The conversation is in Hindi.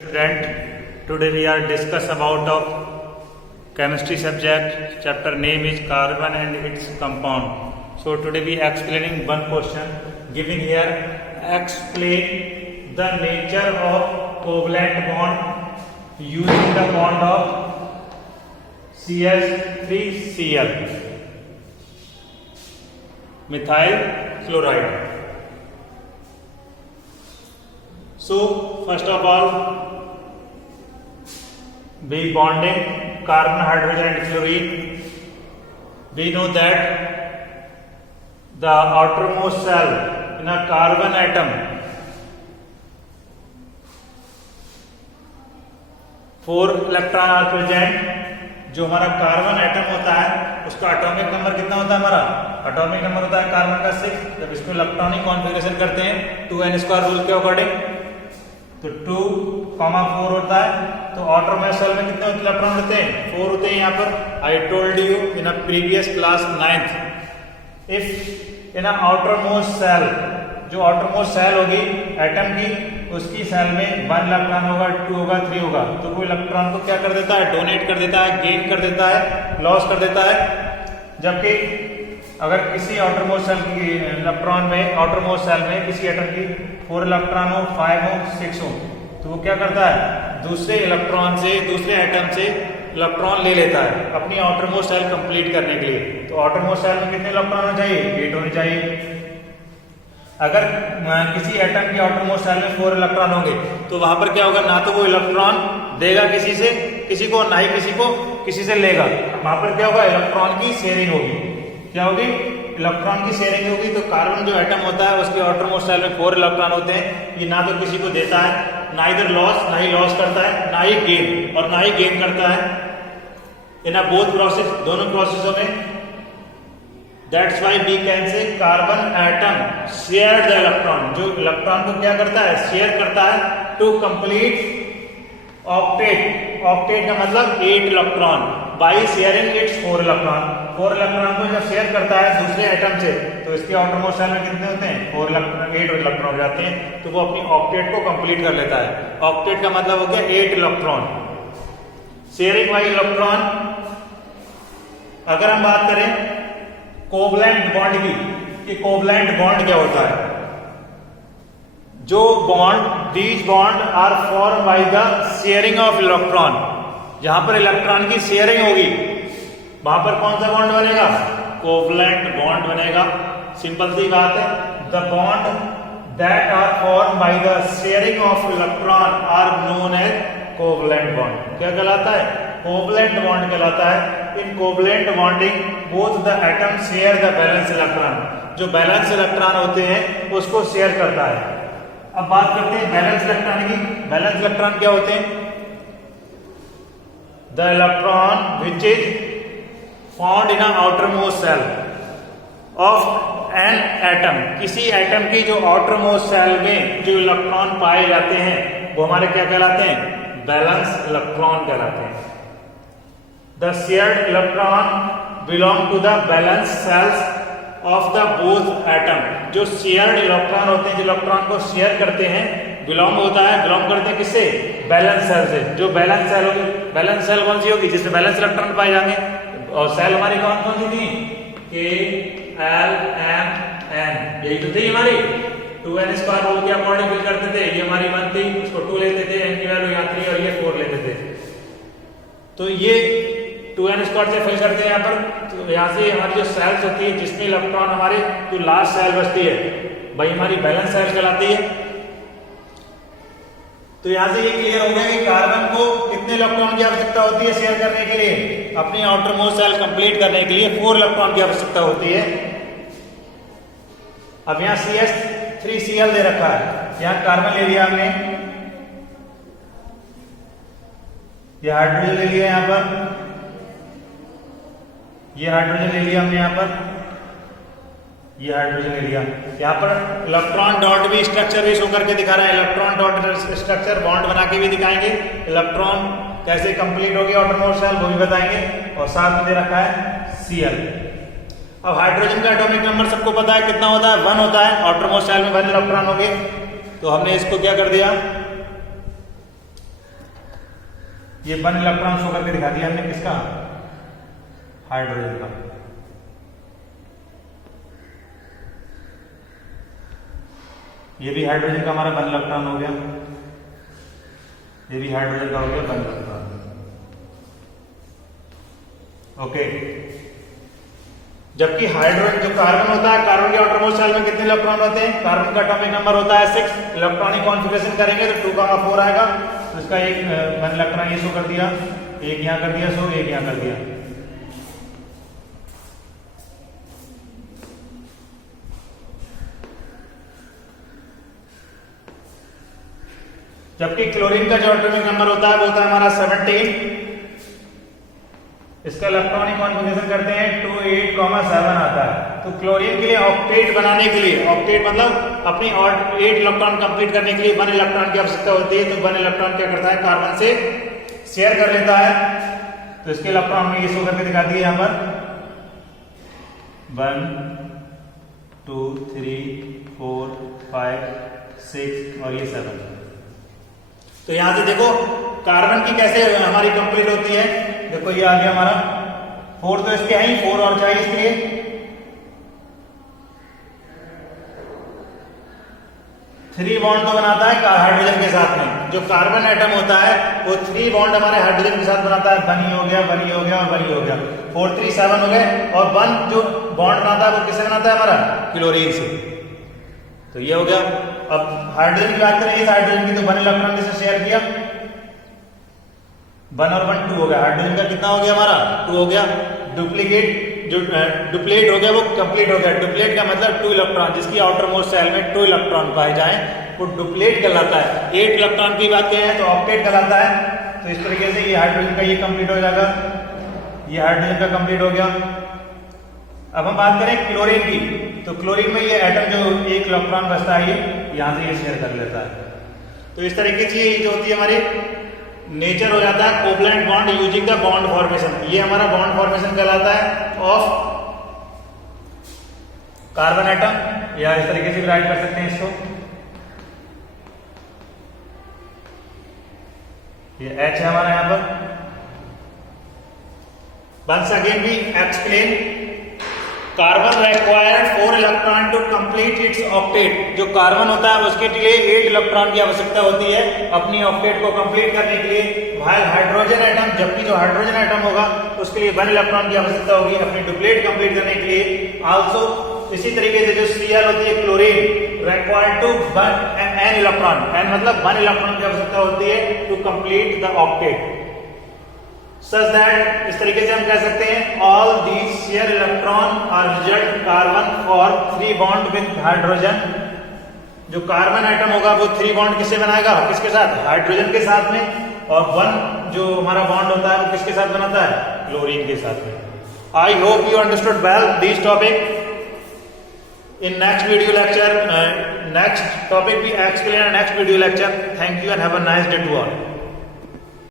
Student, today we are discuss about of chemistry subject. Chapter name is carbon and its compound. So today we are explaining one question given here. Explain the nature of covalent bond using the bond of CH3Cl, methyl chloride. So first of all, we bonding carbon, hydrogen and fluorine. We know that the outermost shell in a carbon atom, 4 electron are present. जो हमारा कार्बन एटम होता है उसका एटॉमिक नंबर कितना होता है? हमारा एटॉमिक नंबर होता है कार्बन का 6. जब इसको इलेक्ट्रॉनिक कॉन्फ़िगरेशन करते हैं 2n² रूल के अकॉर्डिंग, तो 2,4 होता है. तो आउटरमोस्ट शेल में कितने इलेक्ट्रॉन होते हैं? 4 होते हैं. यहाँ पर I told you in a previous class 9th, if in a outermost shell, जो आउटरमोस्ट सेल होगी एटम की, उसकी सेल में 1 इलेक्ट्रॉन होगा, 2 होगा, 3 होगा. तो वो इलेक्ट्रॉन को क्या कर देता है? डोनेट कर देता है, गेन कर देता है, लॉस कर देता है. जबकि अगर किसी आउटरमोस्ट सेल की इलेक्ट्रॉन में, आउटरमोस्ट सेल में किसी एटम की 4 इलेक्ट्रॉन हो, 5 हो, 6 हो, तो वो क्या करता है? दूसरे इलेक्ट्रॉन से, दूसरे एटम से इलेक्ट्रॉन ले लेता है अपनी आउटरमोस्ट सेल कंप्लीट करने के लिए. तो आउटरमोस्ट सेल में कितने इलेक्ट्रॉन होने चाहिए? 8 होने चाहिए. अगर किसी एटम की आउटरमोस्ट सेल में 4 इलेक्ट्रॉन होंगे तो वहां पर क्या होगा? ना तो वो इलेक्ट्रॉन देगा किसी से, किसी को, ना ही किसी को किसी से लेगा. वहां पर क्या होगा? इलेक्ट्रॉन की शेयरिंग होगी. क्या होगी? इलेक्ट्रॉन की शेयरिंग होगी. तो कार्बन जो एटम होता है उसके आउटरमोस्ट शेल में 4 इलेक्ट्रॉन होते हैं. ये ना तो किसी को देता है, ना इधर लॉस, ना ही लॉस करता है, ना ही गेन, और ना ही गेन करता है. इन बोथ प्रोसेस, दोनों प्रोसेसों में. That's why we can say carbon atom share the electron. जो इलेक्ट्रॉन को क्या करता है? शेयर करता है टू कंप्लीट ऑक्टेट. ऑक्टेट का मतलब 8 electron by sharing it's 4 electron. 4 electron को जब शेयर करता है दूसरे एटम से, तो इसके आउटरमोस्ट शेल में कितने होते हैं? 4 इलेक्ट्रॉन, 8 इलेक्ट्रॉन हो जाते हैं. तो वो अपनी ऑक्टेट को कंप्लीट कर लेता है. ऑक्टेट का मतलब हो गया 8 इलेक्ट्रॉन. Sharing by electron. अगर हम बात करें कोवलेंट बॉन्ड की, कि कोवलेंट बॉन्ड क्या होता है? जो bond, these bond are form by the sharing of electron. जहां पर इलेक्ट्रॉन की शेयरिंग होगी वहां पर कौन सा बॉन्ड बनेगा? कोवलेंट बॉन्ड बनेगा. सिंपल सी बात है. The bond that are form by the sharing of electron are known as covalent bond. क्या कहलाता है? कोवलेंट बॉन्ड कहलाता है. In covalent bonding both the atom share the balance electron. जो बैलेंस इलेक्ट्रॉन होते हैं उसको शेयर करता है. अब बात करते हैं बैलेंस इलेक्ट्रॉन की. बैलेंस इलेक्ट्रॉन क्या होते हैं? The electron which is found in outermost shell of an atom. किसी एटम की जो आउटरमोस्ट सेल में जो इलेक्ट्रॉन पाए जाते हैं वो हमारे क्या कहलाते हैं? बैलेंस इलेक्ट्रॉन कहलाते हैं. The shared electron belong to the valence shells of the both atom. जो शेयर्ड इलेक्ट्रॉन होते हैं, जो इलेक्ट्रॉन को शेयर करते हैं, बिलोंग होता है, बिलोंग करते हैं किससे? बैलेंस सेल से. जो बैलेंस सेल होगी, बैलेंस सेल कौन सी होगी? जिसमें बैलेंस इलेक्ट्रॉन पाए जाएंगे. और सेल हमारी कौन कौन सी थी? K, L, M, N. यही तो थी हमारी. 2n² रूल के अकॉर्डिंग फिल करते थे. ये हमारी 1 थी, उसको 2 लेते थे, n की वैल्यू यहाँ 3 और ये 4 लेते थे. तो ये 2n² से फिल करते हैं यहाँ पर. तो यहाँ से हमारी जो सेल्स होती है जिसमें इलेक्ट्रॉन हमारे, जो लास्ट सेल बचती है भाई हमारी बैलेंस सेल कहलाती है. तो यहाँ से ये क्लियर हो गया कि कार्बन को कितने इलेक्ट्रॉन की आवश्यकता होती है शेयर करने के लिए? अपनी आउटरमोस्ट सेल कंप्लीट करने के लिए 4 इलेक्ट्रॉन की आवश्यकता होती है. अब यहाँ CH3Cl दे रखा है. यहाँ कार्बन ले लिया हमने, ये हाइड्रोजन ले लिया यहाँ पर, ये हाइड्रोजन ले लिया हमने यहाँ पर, ये हाइड्रोजन ले लिया. यहाँ पर इलेक्ट्रॉन डॉट भी स्ट्रक्चर भी शो करके दिखा रहा है. इलेक्ट्रॉन डॉट स्ट्रक्चर बॉन्ड बना के भी दिखाएंगे. इलेक्ट्रॉन कैसे कंप्लीट होगी आउटरमोस्ट शेल वो भी बताएंगे. और साथ में दे रखा है Cl. अब हाइड्रोजन का एटॉमिक नंबर सबको पता है कितना होता है? 1 होता है. आउटरमोस्ट शेल में 1 इलेक्ट्रॉन हो गए. तो हमने इसको क्या कर दिया? ये 1 इलेक्ट्रॉन शो करके दिखा दिया हमने, किसका? हाइड्रोजन का। ये भी हाइड्रोजन का हमारा 1 इलेक्ट्रॉन हो गया, ये भी हाइड्रोजन का हो गया 1 इलेक्ट्रॉन। ओके, जबकि हाइड्रोजन जो कार्बन होता है, कार्बन के आउटरमोस्ट शेल में कितने इलेक्ट्रॉन होते हैं? कार्बन का एटॉमिक नंबर होता है 6। इलेक्ट्रॉनिक कॉन्फ़िगरेशन करेंगे तो 2,4 आएगा, तो इसका एक 1 इलेक्ट्रॉन ये शो कर दिया, एक यहां कर दिया शो, एक यहां कर दिया। जबकि क्लोरीन का जो एटॉमिक नंबर होता है वो होता है हमारा 17। इसका इलेक्ट्रॉनिक कॉन्फ़िगरेशन करते हैं 2, 8, 7 आता है। तो क्लोरीन के लिए ऑक्टेट बनाने के लिए, ऑक्टेट मतलब अपनी 8 इलेक्ट्रॉन कंप्लीट करने के लिए 1 इलेक्ट्रॉन की आवश्यकता होती है। तो 1 इलेक्ट्रॉन क्या करता है? कार्बन से शेयर कर लेता है। तो इसके इलेक्ट्रॉन में ये शो करके दिखा दिए यहां पर 1, 2, 3, 4, 5, 6 और ये 7। तो यहां से देखो कार्बन की कैसे हमारी कंप्लीट होती है। देखो ये आ गया हमारा 4, तो इसके हैं 4 और चाहिए इसके लिए। 3 बॉन्ड तो बनाता है हाइड्रोजन के साथ में। जो कार्बन एटम होता है वो 3 बॉन्ड हमारे हाइड्रोजन के साथ बनाता है। 1 हो गया, 1 हो गया और 1 हो गया। 4, 3, 7 हो गए। और 1 जो बॉन्ड बनाता है वो किससे बनाता है? हमारा क्लोरीन से। तो ये हो गया। अब हाइड्रोजन की बात करें, इस हाइड्रोजन की तो 1 इलेक्ट्रॉन से शेयर किया, 1 और 1 2 हो गया। हाइड्रोजन का कितना हो गया? हमारा 2 हो गया। डुप्लीकेट जो डुप्लेट हो गया वो कंप्लीट हो गया। डुप्लेट का मतलब 2 इलेक्ट्रॉन, जिसकी आउटर मोस्ट शेल में 2 इलेक्ट्रॉन पाए जाएं वो डुप्लेट कहलाता है। 8 इलेक्ट्रॉन की बात करें तो ऑक्टेट कहलाता है। तो इस तरीके से ये हाइड्रोजन का ये कंप्लीट हो जाएगा, ये हाइड्रोजन का कंप्लीट हो गया। अब हम बात करें क्लोरीन की, तो क्लोरीन में ये एटम जो 1 इलेक्ट्रॉन बचता है ये यहां से ये शेयर कर लेता है। तो इस तरीके से ये जो होती है हमारी नेचर हो जाता है covalent bond using the bond formation. ये हमारा बॉन्ड फॉर्मेशन कहलाता है ऑफ कार्बन एटम, या इस तरीके से भी राइट कर सकते हैं इसको। ये H है हमारा यहां पर। वंस अगेन भी explain, carbon required 4 electron to complete its octet. जो कार्बन होता है उसके लिए 8 इलेक्ट्रॉन की आवश्यकता होती है अपनी ऑक्टेट को कंप्लीट करने के लिए। व्हाइल हाइड्रोजन एटम, जबकि जो हाइड्रोजन एटम होगा उसके लिए 1 इलेक्ट्रॉन की आवश्यकता होगी अपनी डुप्लेट कंप्लीट करने के लिए। आल्सो इसी तरीके से जो Cl होती है chlorine, required to n electron, n मतलब 1 इलेक्ट्रॉन की आवश्यकता होती है to complete the octet. Such that इस तरीके से हम कह सकते हैं all these shear electron are result carbon for 3 bond with hydrogen। जो कार्बन एटम होगा वो 3 बॉन्ड किससे बनाएगा? किसके साथ? हाइड्रोजन के साथ में। और 1 जो हमारा बॉन्ड होता है वो किसके साथ बनाता है? क्लोरीन के साथ में। I hope you understood well this topic. In next video lecture, next topic we explain in next video lecture. Thank you and have a nice day to all.